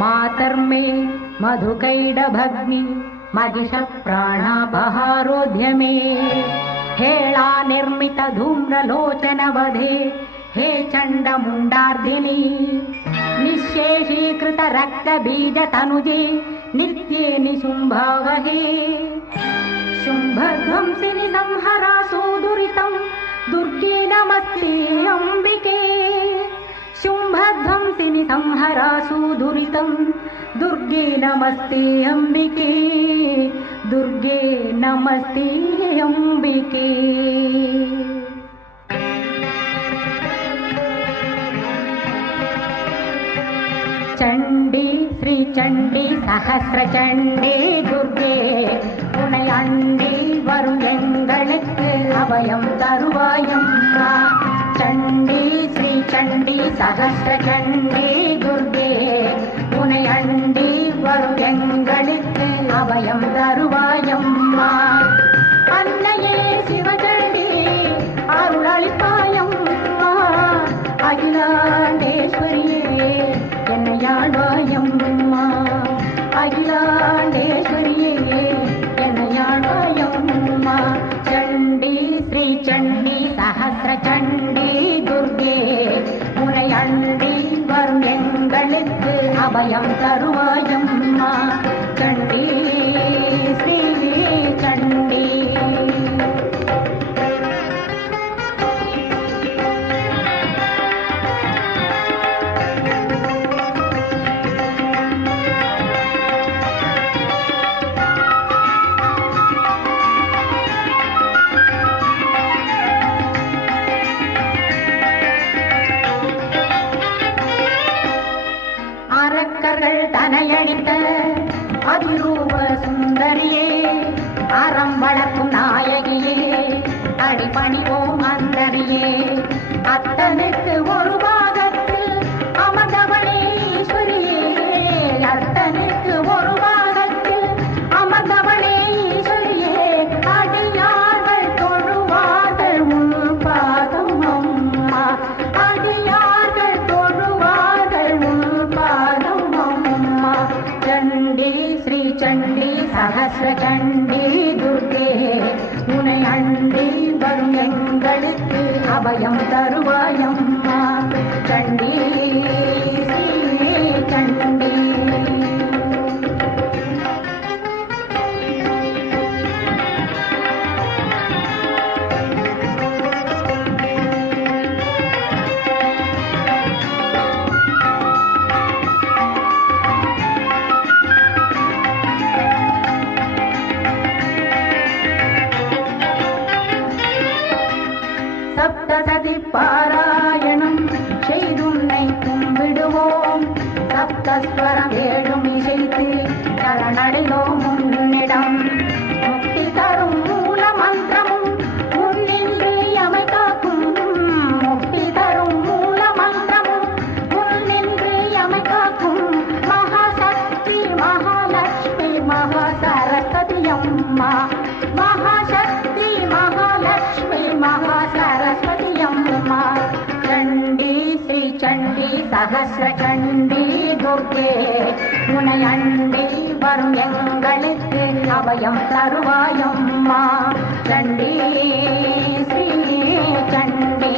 मातर्मे मधुकैडभग्नि महिष प्राणापहारोध्य मे हेळानिर्मित हे चण्डमुण्डार्दिनी निःशेषीकृतरक्तबीजतनुजे नित्ये निशुम्भावहे। शुम्भध्वंसिनि संहरासो दुरितम् दुर्गे नमस्ते अम्बि शुम्भध्वंसिनि संहरासु दुरितं दुर्गे नमस्ते अम्बिके दुर्गे नमस्ते अम्बिके சண்டி ஸ்ரீ சண்டி சகசிரச்சண்டி துர்கே உனை அண்டி வரும் எங்களுக்கு அபயம் தருவாயம்மா சண்டி சண்டி சகஸ்ர சண்டி சகசிரச்சண்டி துர்கே. உனை அண்டி வரும் எங்களுக்கு அபயம் தருவாயம்மா. அபயம் தருவாயம்மா. அரக்கர்கள் தனையடித்த அதிரூப சுந்தரியே அறம் வளர்க்கும் நாயகியே அடிபணிவோம் ஸ்ரீ சண்டி சகசிர துர்கே உனை அண்டி வரும் எங்களுக்கு அபயம் தருவாயம். பாராயணம் செய்துன்னை கும்பிடுவோம். சப்தஸ்வரம் ஏழும் இசைத்து சரணடைவோம் உன்னிடம். முக்தி தரும் மூல மந்திரமும் முன்னின்று எமை காக்கும். முக்தி தரும் மூல மந்திரமும் முன்னின்று எமை காக்கும். மகாசக்தி மகாலட்சுமி மகா சரஸ்வதி அம்மா. மகாசக்தி சண்டி சகசிர சண்டி துர்கே வரும் எங்களுக்கு அபயம் தருவாயம்மா. சண்டி ஸ்ரீ சண்டி.